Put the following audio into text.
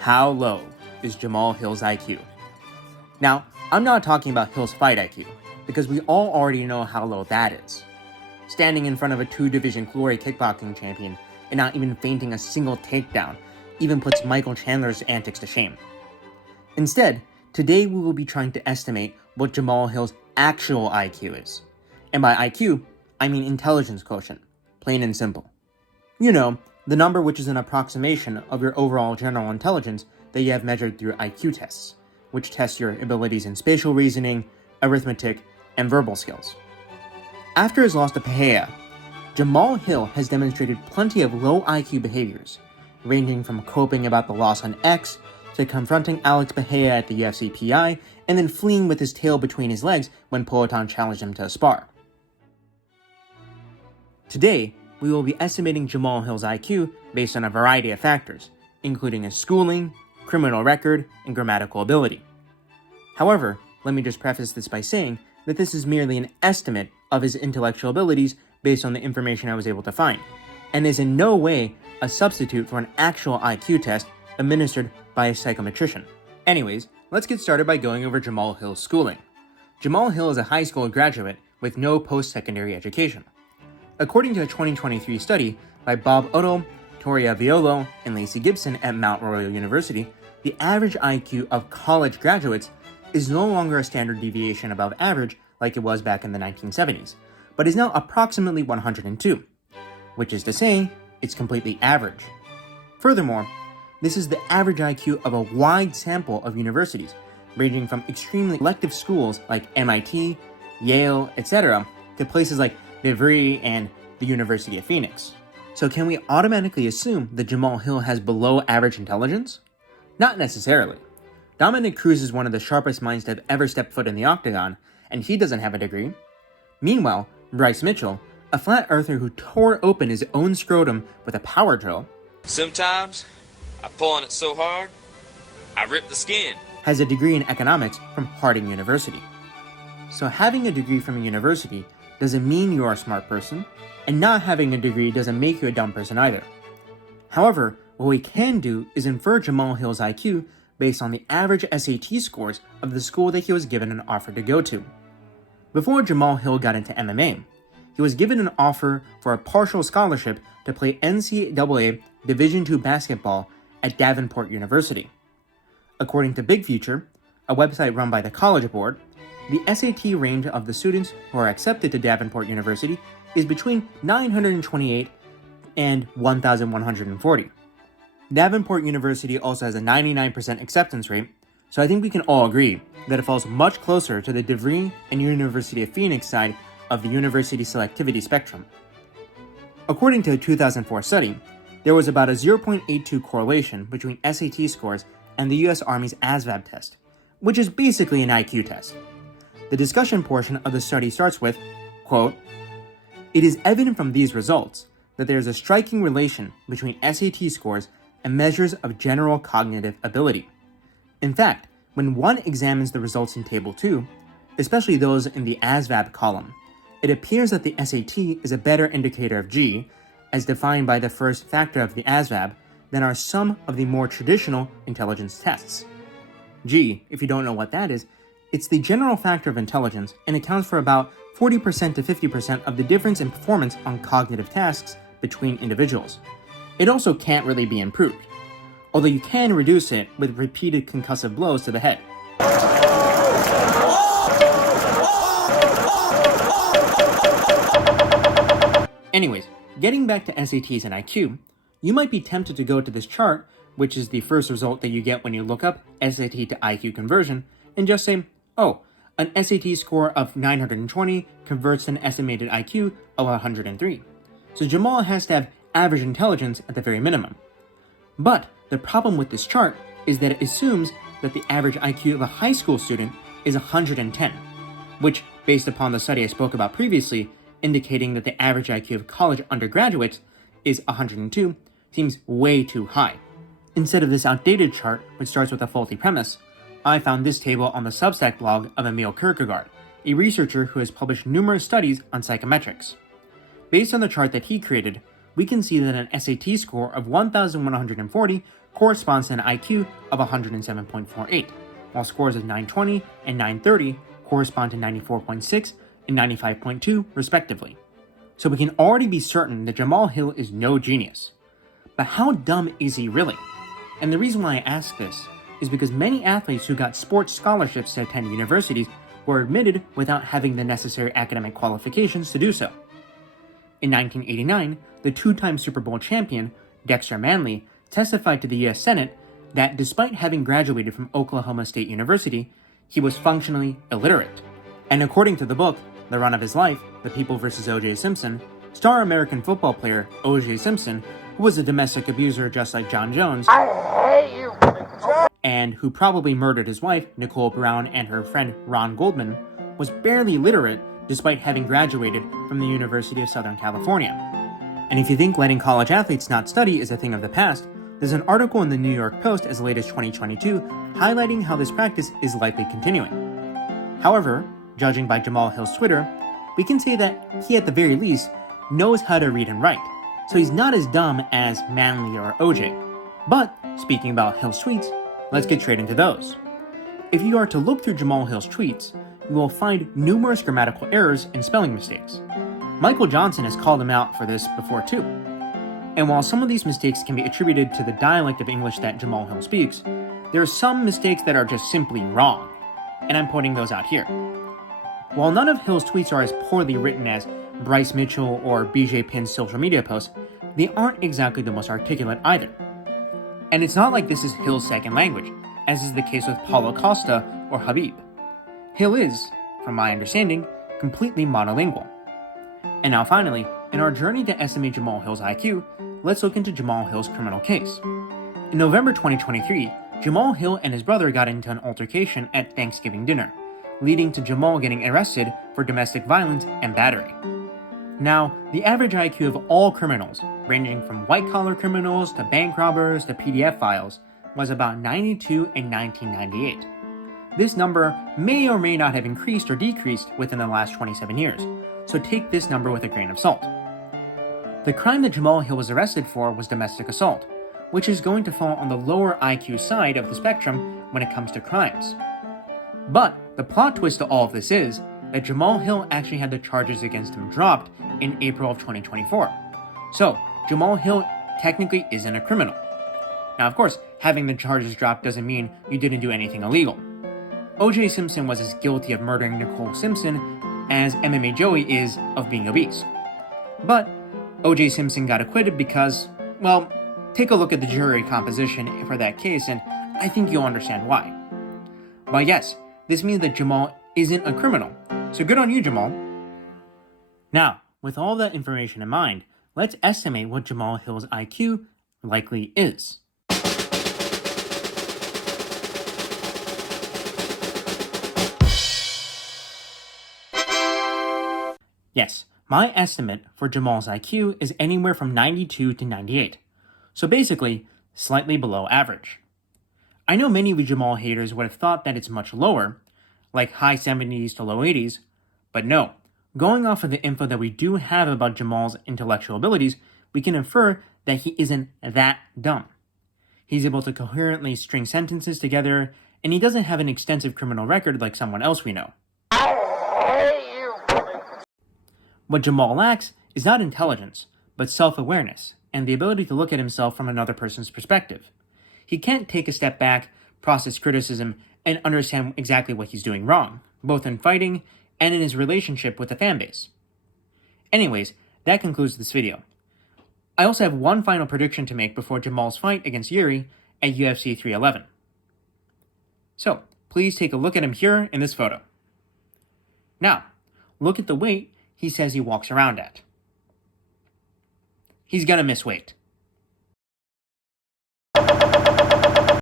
How low is Jamahal Hill's IQ? Now, I'm not talking about Hill's fight IQ, because we all already know how low that is. Standing in front of a 2-division glory kickboxing champion and not even feinting a single takedown even puts Michael Chandler's antics to shame. Instead, today we will be trying to estimate what Jamahal Hill's actual IQ is. And by IQ, I mean intelligence quotient, plain and simple. You know, the number which is an approximation of your overall general intelligence that you have measured through IQ tests, which test your abilities in spatial reasoning, arithmetic, and verbal skills. After his loss to Pereira, Jamahal Hill has demonstrated plenty of low IQ behaviors, ranging from coping about the loss on X to confronting Alex Pereira at the UFC PI and then fleeing with his tail between his legs when Poatan challenged him to a spar. Today, we will be estimating Jamahal Hill's IQ based on a variety of factors, including his schooling, criminal record, and grammatical ability. However, let me just preface this by saying that this is merely an estimate of his intellectual abilities based on the information I was able to find, and is in no way a substitute for an actual IQ test administered by a psychometrician. Anyways, let's get started by going over Jamahal Hill's schooling. Jamahal Hill is a high school graduate with no post-secondary education. According to a 2023 study by Bob Otto, Toria Violo, and Lacey Gibson at Mount Royal University, the average IQ of college graduates is no longer a standard deviation above average like it was back in the 1970s, but is now approximately 102, which is to say, it's completely average. Furthermore, this is the average IQ of a wide sample of universities, ranging from extremely elective schools like MIT, Yale, etc., to places like Jiri and the University of Phoenix. So can we automatically assume that Jamahal Hill has below average intelligence? Not necessarily. Dominic Cruz is one of the sharpest minds to have ever stepped foot in the octagon, and he doesn't have a degree. Meanwhile, Bryce Mitchell, a flat earther who tore open his own scrotum with a power drill, sometimes I pull on it so hard, I rip the skin, has a degree in economics from Harding University. So having a degree from a university doesn't mean you're a smart person, and not having a degree doesn't make you a dumb person either. However, what we can do is infer Jamahal Hill's IQ based on the average SAT scores of the school that he was given an offer to go to. Before Jamahal Hill got into MMA, he was given an offer for a partial scholarship to play NCAA Division II basketball at Davenport University. According to Big Future, a website run by the College Board, the SAT range of the students who are accepted to Davenport University is between 928 and 1,140. Davenport University also has a 99% acceptance rate, so I think we can all agree that it falls much closer to the DeVry and University of Phoenix side of the university selectivity spectrum. According to a 2004 study, there was about a 0.82 correlation between SAT scores and the US Army's ASVAB test, which is basically an IQ test. The discussion portion of the study starts with, quote, "It is evident from these results that there is a striking relation between SAT scores and measures of general cognitive ability. In fact, when one examines the results in Table 2, especially those in the ASVAB column, it appears that the SAT is a better indicator of G, as defined by the first factor of the ASVAB, than are some of the more traditional intelligence tests. G, if you don't know what that is, it's the general factor of intelligence and accounts for about 40% to 50% of the difference in performance on cognitive tasks between individuals. It also can't really be improved, although you can reduce it with repeated concussive blows to the head. Anyways, getting back to SATs and IQ, you might be tempted to go to this chart, which is the first result that you get when you look up SAT to IQ conversion, and just say, oh, an SAT score of 920 converts to an estimated IQ of 103. So Jamahal has to have average intelligence at the very minimum. But the problem with this chart is that it assumes that the average IQ of a high school student is 110, which, based upon the study I spoke about previously, indicating that the average IQ of college undergraduates is 102, seems way too high. Instead of this outdated chart, which starts with a faulty premise, I found this table on the Substack blog of Emil Kierkegaard, a researcher who has published numerous studies on psychometrics. Based on the chart that he created, we can see that an SAT score of 1,140 corresponds to an IQ of 107.48, while scores of 920 and 930 correspond to 94.6 and 95.2 respectively. So we can already be certain that Jamahal Hill is no genius. But how dumb is he really? And the reason why I ask this is because many athletes who got sports scholarships to attend universities were admitted without having the necessary academic qualifications to do so. In 1989, the two-time Super Bowl champion, Dexter Manley, testified to the U.S. Senate that despite having graduated from Oklahoma State University, he was functionally illiterate. And according to the book, The Run of His Life, The People vs. O.J. Simpson, star American football player O.J. Simpson, who was a domestic abuser just like John Jones, and who probably murdered his wife, Nicole Brown, and her friend Ron Goldman, was barely literate despite having graduated from the University of Southern California. And if you think letting college athletes not study is a thing of the past, there's an article in the New York Post as late as 2022 highlighting how this practice is likely continuing. However, judging by Jamahal Hill's Twitter, we can say that he at the very least knows how to read and write, so he's not as dumb as Manley or OJ. But, speaking about Hill's tweets, let's get straight into those. If you are to look through Jamahal Hill's tweets, you will find numerous grammatical errors and spelling mistakes. Michael Johnson has called him out for this before too. And while some of these mistakes can be attributed to the dialect of English that Jamahal Hill speaks, there are some mistakes that are just simply wrong, and I'm pointing those out here. While none of Hill's tweets are as poorly written as Bryce Mitchell or BJ Penn's social media posts, they aren't exactly the most articulate either. And it's not like this is Hill's second language, as is the case with Paulo Costa or Habib. Hill is, from my understanding, completely monolingual. And now finally, in our journey to estimate Jamahal Hill's IQ, let's look into Jamahal Hill's criminal case. In November 2023, Jamahal Hill and his brother got into an altercation at Thanksgiving dinner, leading to Jamahal getting arrested for domestic violence and battery. Now, the average IQ of all criminals, ranging from white-collar criminals to bank robbers to PDF files, was about 92 in 1998. This number may or may not have increased or decreased within the last 27 years, so take this number with a grain of salt. The crime that Jamahal Hill was arrested for was domestic assault, which is going to fall on the lower IQ side of the spectrum when it comes to crimes. But the plot twist to all of this is that Jamahal Hill actually had the charges against him dropped in April of 2024. So, Jamahal Hill technically isn't a criminal. Now, of course, having the charges dropped doesn't mean you didn't do anything illegal. O.J. Simpson was as guilty of murdering Nicole Simpson as MMA Joey is of being obese. But O.J. Simpson got acquitted because, well, take a look at the jury composition for that case and I think you'll understand why. But yes, this means that Jamahal isn't a criminal, so good on you, Jamahal. Now, with all that information in mind, let's estimate what Jamahal Hill's IQ likely is. Yes, my estimate for Jamahal's IQ is anywhere from 92 to 98, so basically, slightly below average. I know many of you Jamahal haters would have thought that it's much lower, like high 70s to low 80s, but no. Going off of the info that we do have about Jamahal's intellectual abilities, we can infer that he isn't that dumb. He's able to coherently string sentences together, and he doesn't have an extensive criminal record like someone else we know. What Jamahal lacks is not intelligence, but self-awareness, and the ability to look at himself from another person's perspective. He can't take a step back, process criticism, and understand exactly what he's doing wrong, both in fighting and in his relationship with the fanbase. Anyways, that concludes this video. I also have one final prediction to make before Jamahal's fight against Jiri at UFC 311. So, please take a look at him here in this photo. Now, look at the weight he says he walks around at. He's gonna miss weight.